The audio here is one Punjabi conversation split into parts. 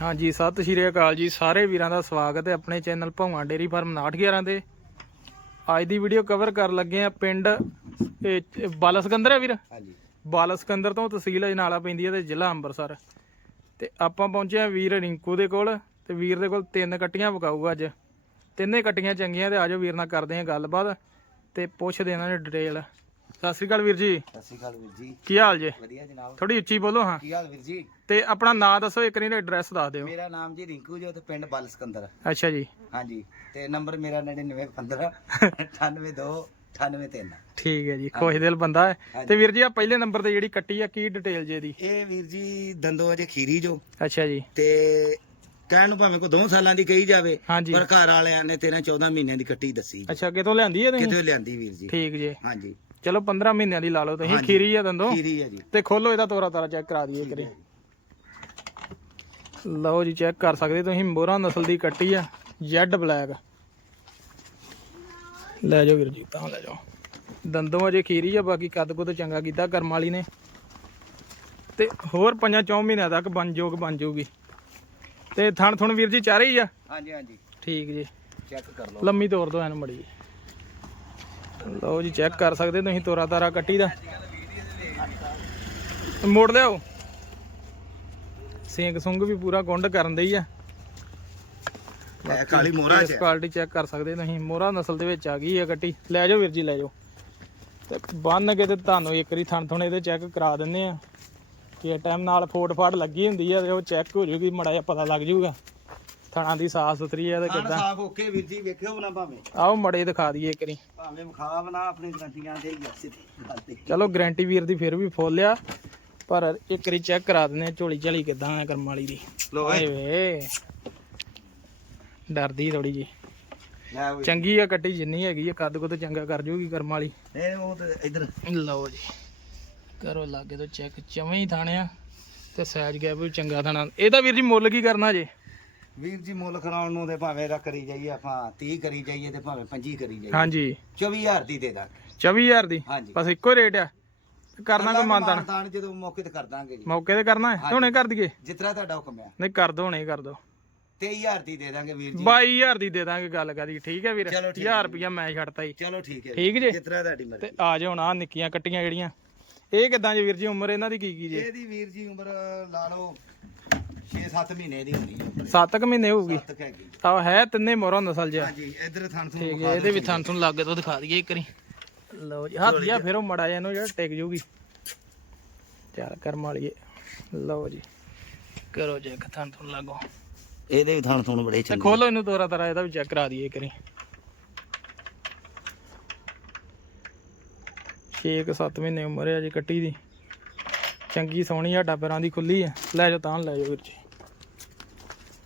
ਹਾਂਜੀ ਸਤਿ ਸ਼੍ਰੀ ਅਕਾਲ ਜੀ। ਸਾਰੇ ਵੀਰਾਂ ਦਾ ਸਵਾਗਤ ਹੈ ਆਪਣੇ ਚੈਨਲ ਭੌਵਾਂ ਡੇਰੀ ਫਾਰਮ 911 ਤੇ। ਅੱਜ ਦੀ ਵੀਡੀਓ ਕਵਰ ਕਰਨ ਲੱਗੇ ਆ ਪਿੰਡ ਬਾਲਸਕੰਦਰ ਹੈ ਵੀਰ? ਹਾਂਜੀ। ਬਾਲਸਕੰਦਰ ਤੋਂ ਤਹਿਸੀਲ ਅਜਨਾਲਾ ਪੈਂਦੀ ਹੈ ਤੇ ਜ਼ਿਲ੍ਹਾ ਅੰਮ੍ਰਿਤਸਰ। ਤੇ ਆਪਾਂ ਪਹੁੰਚੇ ਆ ਵੀਰ ਰਿੰਕੂ ਦੇ ਕੋਲ ਤੇ ਵੀਰ ਦੇ ਕੋਲ ਤਿੰਨ ਕੱਟੀਆਂ ਵਿਕਾਊਗਾ ਅੱਜ। ਤਿੰਨੇ ਕੱਟੀਆਂ ਚੰਗੀਆਂ ਤੇ ਆਜੋ ਵੀਰ ਨਾਲ ਕਰਦੇ ਆ ਗੱਲਬਾਤ ਤੇ ਪੁੱਛਦੇ ਇਹਨਾਂ ਨੇ ਡਿਟੇਲ ਸਤਿ ਸ਼੍ਰੀ ਅਕਾਲ ਵੀਰ ਜੀ। ਸਤਿ ਸ਼੍ਰੀ ਅਕਾਲ ਵੀਰ ਜੀ। ਕੀ ਹਾਲ ਜੇ? ਵਧੀਆ ਜਨਾਬ। ਥੋੜੀ ਉੱਚੀ ਬੋਲੋ ਹਾਂ। ਕੀ ਹਾਲ ਵੀਰ ਜੀ? ਤੇ ਆਪਣਾ ਨਾਂ ਦੱਸੋ ਇੱਕ ਵਾਰੀ ਐਡਰੈਸ ਦੱਸ ਦਿਓ। ਮੇਰਾ ਨਾਮ ਜੀ ਰਿੰਕੂ ਜੋ ਤੇ ਪਿੰਡ ਬਲ ਸਿਕੰਦਰ। ਅੱਛਾ ਜੀ। ਹਾਂਜੀ ਤੇ ਨੰਬਰ ਮੇਰਾ 9915 982 983 ਠੀਕ ਹੈ ਜੀ ਖੁਸ਼ ਦਿਲ ਬੰਦਾ ਹੈ। ਤੇ ਵੀਰ ਜੀ ਆ ਪਹਿਲੇ ਨੰਬਰ ਤੇ ਜਿਹੜੀ ਕੱਟੀ ਆ ਕੀ ਡਿਟੇਲ ਜੇ ਦੀ ਇਹ ਵੀਰ ਜੀ ਦੰਦੋ ਅਜੇ ਖੀਰੀ ਜੋ। ਅੱਛਾ ਜੀ। ਤੇ ਕਹਿਣ ਨੂੰ ਭਾਵੇਂ ਕੋ 2 ਸਾਲਾਂ ਦੀ ਕਹੀ ਜਾਵੇ ਹਾਂਜੀ। ਪਰ ਘਰ ਵਾਲਿਆਂ ਨੇ 13 14 ਮਹੀਨਿਆਂ ਦੀ ਕੱਟੀ ਦੱਸੀ ਅੱਛਾ ਕਿਤੋਂ ਲਿਆਂਦੀ ਹੈ ਤੁਸੀਂ? ਕਿਤੇ ਲਿਆਂਦੀ ਵੀਰ ਜੀ। ਠੀਕ ਜੇ। ਹਾਂਜੀ। ਚਲੋ 15 ਮਹੀਨਿਆਂ ਦੀ ਲਾ ਲਓ ਤੁਸੀਂ ਹਾਂਜੀ। ਖੀਰੀ ਆ ਦੰਦੋ। ਖੀਰੀ ਹੈ ਜੀ। ਤੇ ਖੋਲੋ ਇਹਦਾ ਤੋਰਾ ਤਾਰਾ ਚੈੱਕ ਕਰਾ ਦਈਏ ਕਰੇ ਲਓ ਜੀ ਚੈੱਕ ਕਰ ਸਕਦੇ ਤੁਸੀਂ ਮੋਹਰਾ ਨਸਲ ਦੀ ਕੱਟੀ ਆ ਜੈਡ ਬਲੈਕ। ਲੈ ਜਾਓ ਵੀਰ ਜੀ ਤਾਂ ਲੈ ਜਾਓ। ਦੰਦੋਂ ਅਜੇ ਖੀਰੀ ਆ ਬਾਕੀ ਕੱਦ ਕੁੱਦ ਚੰਗਾ ਕੀਤਾ ਕਰਮ ਵਾਲੀ ਨੇ। ਤੇ ਹੋਰ ਪੰਜਾਂ ਚੌਂ ਮਹੀਨਿਆਂ ਤੱਕ ਬਣ ਜੋਗ ਬਣ ਜਾਊਗੀ ਤੇ ਥਣ ਥੁਣ ਵੀਰ ਜੀ ਚਾਰੇ ਹੀ ਆ? ਹਾਂਜੀ ਹਾਂਜੀ। ਠੀਕ ਜੀ। ਚੈੱਕ ਕਰ ਲਓ। ਲੰਮੀ ਤੋਰ ਦੋ ਇਹਨੂੰ ਮੜੀ। ਲਓ ਜੀ ਚੈੱਕ ਕਰ ਸਕਦੇ ਤੁਸੀਂ ਤੋਰਾ ਤਾਰਾ ਕੱਟੀ ਦਾ। ਮੋੜ ਲਿਆਓ। ਸਿੰਗ ਸੁੰਗ ਵੀ ਪੂਰਾ ਗੁੰਡ ਕਰਨ ਦੇ ਹੀ ਆ। ਇਹ ਕਾਲੀ ਮੋਹਰਾ ਚ ਕੁਆਲਿਟੀ ਚੈੱਕ ਕਰ ਸਕਦੇ ਤੁਸੀਂ। ਮੋਹਰਾ ਨਸਲ ਦੇ ਵਿੱਚ ਆ ਗਈ ਆ ਕੱਟੀ। ਲੈ ਜਾਓ ਵੀਰ ਜੀ ਲੈ ਜਾਓ। ਤੇ ਬੰਨ ਕੇ ਤੇ ਤੁਹਾਨੂੰ ਇੱਕ ਵਾਰੀ ਥਣ ਥੁਣ ਇਹਦੇ ਚੈੱਕ ਕਰਾ ਦਿੰਨੇ ਆ। ਕਿ ਟਾਈਮ ਨਾਲ ਫੋਟ ਫਾਟ ਲੱਗੀ ਹੁੰਦੀ ਆ ਤੇ ਉਹ ਚੈੱਕ ਹੋ ਜੂਗੀ ਮੜਾ ਜਿਹਾ ਪਤਾ ਲੱਗ ਜੂਗਾ। ਥਣਾ ਦੀ ਸਾਫ਼ ਸੁਥਰੀ ਆ ਤੇ ਖਾਣ ਕਿਦਾਂ? ਸਾਫ਼ ਓਕੇ ਵੀਰ ਜੀ ਵੇਖਿਓ ਨਾ ਭਾਵੇਂ। ਆਓ ਮੜੇ ਦਿਖਾ ਦਈਏ ਇੱਕ ਵਾਰੀ। ਭਾਵੇਂ ਵਿਖਾਵ ਨਾ ਆਪਣੀ ਗਰੰਟੀਆਂ ਦੇ ਹੀ ਆ ਸਿੱਧੀ ਗੱਲ ਤੇ। ਚਲੋ ਗਾਰੰਟੀ ਵੀਰ ਦੀ ਫਿਰ ਵੀ ਫੁੱਲ ਆ ਪਰ ਇੱਕ ਵਾਰੀ ਚੈੱਕ ਕਰਾ ਦਿੰਦੇ ਆ ਝੋਲੀ ਝਾਲੀ ਕਿਦਾਂ ਆ ਕਰਮ ਵਾਲੀ ਦੀ। ਲੋ ਓਏ। ਵੇ। ਡਰਦੀ ਥੋੜੀ ਜੀ ਲੈ ਓਏ। ਚੰਗੀ ਆ ਕੱਟੀ ਜਿੰਨੀ ਹੈਗੀ ਆ ਕੱਦ ਕੁੱਦ ਚੰਗਾ ਕਰ ਜੂਗੀ ਕਰਮ ਵਾਲੀ। ਇਹ ਉਹ ਤੇ ਇਧਰ। ਲਓ ਜੀ। ਕਰੋ ਲਾਗੇ ਤੋਂ ਚੈੱਕ ਚਵੇਂ ਹੀ ਥਾਣਿਆ ਤੇ ਸਾਈਜ਼ ਗੈਪ ਵੀ ਚੰਗਾ ਥਾਣਾ। ਇਹਦਾ ਵੀਰ ਜੀ ਮੁੱਲ ਕੀ ਕਰਨਾ ਜੇ? ਵੀਰ ਜੀ ਮੁੱਲ ਕਰਾਉਣ ਨੂੰ ਤੇ ਭਾਵੇਂ ਰਾ ਕਰੀ ਜਾਈਏ ਆਪਾਂ 30 ਕਰੀ ਜਾਈਏ ਤੇ ਭਾਵੇਂ 25 ਕਰੀ ਜਾਈਏ। ਹਾਂਜੀ। 24000 ਦੀ ਦੇ ਦਾਂਗੇ। 24000 ਦੀ? ਹਾਂਜੀ। ਬਸ ਇੱਕੋ ਰੇਟ ਆ। ਕਰਨਾ ਕੋਈ ਮਾਨਤਾਨ ਮਾਨਤਾਨ ਜਦੋਂ ਮੌਕੇ ਤੇ ਕਰ ਦਾਂਗੇ ਜੀ। ਮੌਕੇ ਤੇ ਕਰਨਾ ਹੈ? ਹੁਣੇ ਕਰ ਦਈਏ? ਜਿਤਨਾ ਤੁਹਾਡਾ ਹੁਕਮ ਆ। ਨਹੀਂ ਕਰ ਦੋ ਹੁਣੇ ਕਰ ਦੋ। 23000 ਦੀ ਦੇ ਦਾਂਗੇ ਵੀਰ ਜੀ। 22000 ਦੀ ਦੇ ਦਾਂਗੇ ਗੱਲ ਕਰੀ ਠੀਕ ਹੈ ਵੀਰ? ਚਲੋ ਠੀਕ 1000 ਰੁਪਿਆ ਮੈਂ ਛੱਡਤਾ ਜੀ। ਚਲੋ ਠੀਕ ਹੈ ਠੀਕ ਜੇ? ਜਿਤਨਾ ਤੁਹਾਡੀ ਮਰਜ਼ੀ। ਤੇ ਆ ਜਾਓ ਨਾ ਨਿੱਕੀਆਂ ਕੱਟੀਆਂ ਜਿਹੜੀਆਂ। ਇਹ ਕਿਦਾਂ ਜੀ ਵੀਰ ਜੀ ਉਮਰ ਇਹਨਾਂ ਦੀ ਕੀ ਕੀ ਜੇ? ਇਹਦੀ ਵੀਰ ਜੀ ਉਮਰ ਲਾ ਲਓ 6-7 ਮਹੀਨੇ ਦੀ ਹੋਣੀ ਹੈ। 7 ਕੁ ਮਹੀਨੇ ਹੋਊਗੀ। ਤੱਕ ਹੈਗੀ। ਤਾਂ ਹੈ ਤਿੰਨੇ ਮੋਹਰਾਂ ਨਸਲ ਜਿਹਾ। ਹਾਂਜੀ ਇਧਰ ਥਣ ਤੋਂ ਠੀਕ ਹੈ ਇਹਦੇ ਵੀ ਥਾਂ ਤੁਹਾਨੂੰ ਲੱਗੇ ਤੋਂ ਦਿਖਾ ਦਈਏ ਇੱਕ ਵਾਰੀ। ਲਓ ਜੀ ਹੱਥ ਜਿਹਾ ਫਿਰ ਉਹ ਮੜਾ ਇਹਨੂੰ ਜਿਹੜਾ ਟਿਕ ਜੂਗੀ ਚੱਲ ਕਰਮ ਵਾਲੀਏ। ਲਓ ਜੀ ਕਰੋ ਚੈੱਕ ਥਾਂ ਤੁਹਾਨੂੰ ਲੱਗੋ। ਇਹਦੇ ਵੀ ਥਣ ਥਣ ਬੜੇ ਤੇ ਚੰਗੇ। ਖੋਲੋ ਇਹਨੂੰ ਤੋਰਾ ਤਰਾ ਇਹਦਾ ਵੀ ਚੈੱਕ ਕਰਾ ਦਈਏ ਇੱਕ ਵਾਰੀ। 6-7 ਮਹੀਨੇ ਉਮਰ ਹੈ ਜੀ ਕੱਟੀ ਦੀ। ਚੰਗੀ ਸੋਹਣੀ ਹੱਡਾ ਪੈਰਾਂ ਦੀ ਖੁੱਲੀ ਹੈ ਲੈ ਜਾਓ ਤਾਂ ਲੈ ਜਾਓ ਵੀਰ ਜੀ।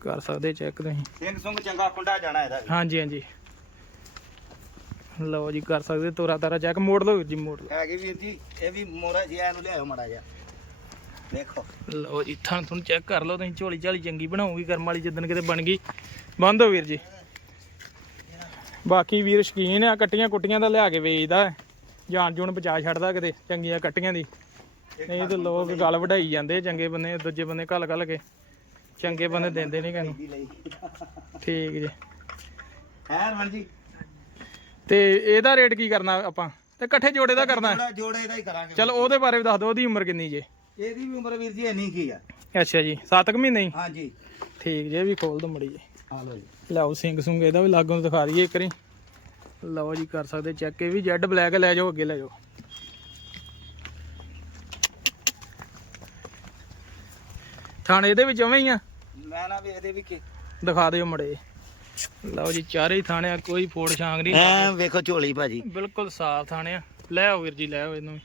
ਕਰ ਸਕਦੇ ਚੈੱਕ ਤੁਸੀਂ। ਸਿੰਘ ਸੁੰਗ ਚੰਗਾ ਕੁੰਡਾ ਜਾਣਾ ਇਹਦਾ ਹਾਂਜੀ ਹਾਂਜੀ। ਲਓ ਜੀ ਕਰ ਸਕਦੇ ਤੋਰਾ ਤਾਰਾ ਚੈੱਕ ਮੋੜ ਲਓ ਵੀਰ ਜੀ ਮੋੜ ਲਓ। ਹੈਗੀ ਵੀਰ ਜੀ ਇਹ ਵੀ ਮੋਰਾ ਜੀ ਇਹਨੂੰ ਲਿਆਓ ਮੜਾ ਜਾ ਦੇਖੋ। ਲਓ ਜੀ ਥਣ ਥਣ ਚੈੱਕ ਕਰ ਲਓ ਤੁਸੀਂ ਝੋਲੀ ਝਾਲੀ ਚੰਗੀ ਬਣਾਉਗੀ ਕਰਮ ਵਾਲੀ ਜਿੱਦਣ ਕਿਤੇ ਬਣ ਗਈ। ਬੰਦ ਹੋ ਵੀਰ ਜੀ। ਬਾਕੀ ਵੀਰ ਸ਼ਕੀਨ ਆ ਕੱਟੀਆਂ ਕੁੱਟੀਆਂ ਦਾ ਲਿਆ ਕੇ ਵੇਚਦਾ। ਜਾਨ ਜੂਨ ਬਚਾ ਛੱਡਦਾ ਕਿਤੇ ਚੰਗੀਆਂ ਕੱਟੀਆਂ ਦੀ। ਨਹੀਂ ਤੇ ਲੋਕ ਗੱਲ ਵਢਾਈ ਜਾਂਦੇ ਚੰਗੇ ਬੰਦੇ ਦੂਜੇ ਬੰਦੇ ਘੱਲ ਘੱਲ ਕੇ। ਚੰਗੇ ਬੰਦੇ ਦਿੰਦੇ ਨਹੀਂ ਕਿਨੂੰ ਠੀਕ ਜੀ। ਹੈ ਰਮਨ ਜੀ? ਤੇ ਇਹਦਾ ਰੇਟ ਕੀ ਕਰਨਾ ਆਪਾਂ? ਤੇ ਇਕੱਠੇ ਜੋੜੇ ਦਾ ਕਰਨਾ। ਹੈ? ਜੋੜਾ ਜੋੜੇ ਦਾ ਹੀ ਕਰਾਂਗੇ। ਚਲੋ ਉਹਦੇ ਬਾਰੇ ਵੀ ਦੱਸ ਦਿਓ ਉਹਦੀ ਉਮਰ ਕਿੰਨੀ ਜੇ? ਇਹਦੀ ਵੀ ਉਮਰ ਵੀਰ ਜੀ ਇੰਨੀ ਕੀ ਆ। ਅੱਛਾ ਜੀ 7 ਕੁ ਮਹੀਨੇ ਹੀ? ਹਾਂਜੀ। ਠੀਕ ਜੇ ਵੀ ਖੋਲ ਦੋ ਮੜੀ ਜੀ ਆ ਲਓ ਜੀ। ਲਓ ਸਿੰਘ ਸੁੰਗ ਇਹਦਾ ਵੀ ਲਾਗੋਂ ਦਿਖਾ ਦਈਏ ਇੱਕ ਵਾਰੀ। ਲਓ ਜੀ ਕਰ ਸਕਦੇ ਚੈੱਕ ਇਹ ਵੀ ਜੈਡ ਬਲੈਕ ਲੈ ਜਾਓ ਅੱਗੇ ਲੈ ਜਾਓ। ਥਾਣੇ ਇਹਦੇ ਵਿੱਚ ਉਵੇਂ ਹੀ ਆ? ਮੈਂ ਨਾ ਵੀ ਇਹਦੇ ਵੀ ਕੀ ਦਿਖਾ ਦਿਓ ਮੜੇ ਲਓ ਜੀ ਚਾਰੇ ਹੀ ਥਾਣੇ ਆ ਕੋਈ ਫੋੜ ਛਾਂਗ ਨਹੀਂ। ਐ ਵੇਖੋ ਝੋਲੀ ਭਾਜੀ। ਬਿਲਕੁਲ ਸਾਫ਼ ਥਾਣੇ ਆ। ਲੈ ਆਓ ਵੀਰ ਜੀ ਲੈ ਆਓ ਇਹਨੂੰ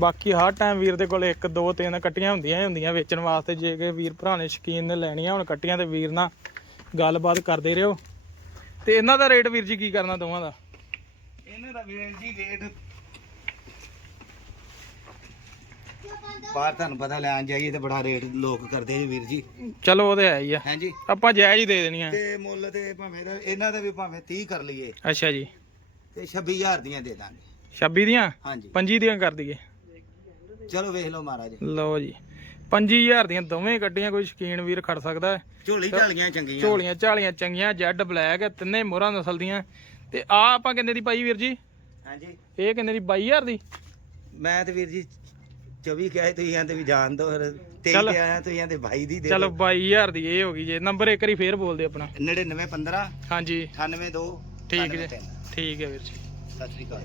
ਬਾਕੀ ਹਰ ਟਾਈਮ ਵੀਰ ਦੇ ਕੋਲ ਇੱਕ ਦੋ ਤਿੰਨ ਕੱਟੀਆਂ ਹੁੰਦੀਆਂ ਹੀ ਹੁੰਦੀਆਂ ਵੇਚਣ ਵਾਸਤੇ। ਜੇ ਕਿ ਵੀਰ ਭਰਾ ਨੇ ਸ਼ਕੀਨ ਨੇ ਲੈਣੀਆਂ ਹੁਣ ਕੱਟੀਆਂ ਤੇ ਵੀਰ ਨਾਲ ਗੱਲਬਾਤ ਕਰਦੇ ਰਹੋ। ਤੇ ਇਹਨਾਂ ਦਾ ਰੇਟ ਵੀਰ ਜੀ ਕੀ ਕਰਨਾ ਦੋਵਾਂ ਦਾ? ਇਹਨਾਂ ਦਾ ਵੀਰ ਜੀ ਰੇਟ ਬਾਹਰ ਤੁਹਾਨੂੰ ਪਤਾ ਲੈਣ ਜਾਈਏ ਤੇ ਬੜਾ ਰੇਟ ਲੋਕ ਕਰਦੇ ਜੀ ਵੀਰ ਜੀ। ਚਲੋ ਉਹਦੇ ਹੈ ਹੀ ਆ। ਹਾਂਜੀ ਆਪਾਂ ਜਾਇਜ਼ ਹੀ ਦੇ ਦੇਣੀਆਂ ਤੇ ਮੁੱਲ ਤੇ ਭਾਵੇਂ ਤਾਂ ਇਹਨਾਂ ਦੇ ਵੀ ਭਾਵੇਂ 30 ਕਰ ਲਈਏ। ਅੱਛਾ ਜੀ। ਤੇ 26000 ਦੀਆਂ ਦੇ ਦਾਂਗੇ। 26 ਦੀਆਂ? ਹਾਂਜੀ 25 ਦੀਆਂ ਕਰ ਦਈਏ। ਚਲੋ ਵੇਖ ਲਓ ਮਹਾਰਾਜ। ਲਓ ਜੀ। 5000 ਦੀਆਂ ਦੋਵੇਂ ਗੱਡੀਆਂ ਕੋਈ ਸ਼ਕੀਨ ਵੀਰ ਖੜ ਸਕਦਾ ਹੈ। ਝੋਲੀ ਝਾਲੀਆਂ ਚੰਗੀਆਂ। ਝੋਲੀਆਂ ਝਾਲੀਆਂ ਚੰਗੀਆਂ ਜੈਡ ਬਲੈਕ ਤਿੰਨੇ ਮੋਹਰਾਂ ਨਸਲ ਦੀਆਂ। ਤੇ ਆ ਆਪਾਂ ਕਿੰਨੇ ਦੀ ਪਾਈ ਵੀਰ ਜੀ? ਹਾਂਜੀ ਇਹ ਕਿੰਨੇ ਦੀ? 22000 ਦੀ? ਮੈਂ ਤੇ ਵੀਰ ਜੀ 24 ਕਿਹਾ ਸੀ, ਤੁਸੀਂ ਆਂਦੇ ਵੀ ਜਾਣ ਦੋ ਫਿਰ। 23 ਚੱਲ। ਤੇ ਆਇਆ ਤੁਸੀਂ ਆਂਦੇ ਭਾਈ ਦੀ ਦੇ ਚਲੋ 22000 ਦੀ ਇਹ ਹੋ ਗਈ ਜੇ। ਨੰਬਰ ਇੱਕ ਵਾਰੀ ਫੇਰ ਬੋਲ ਦਿਓ ਆਪਣਾ। 99 15 ਹਾਂਜੀ। 98 2 ਠੀਕ ਜੀ। ਠੀਕ ਹੈ ਵੀਰ ਜੀ। ਸਤਿ ਸ੍ਰੀ ਅਕਾਲ।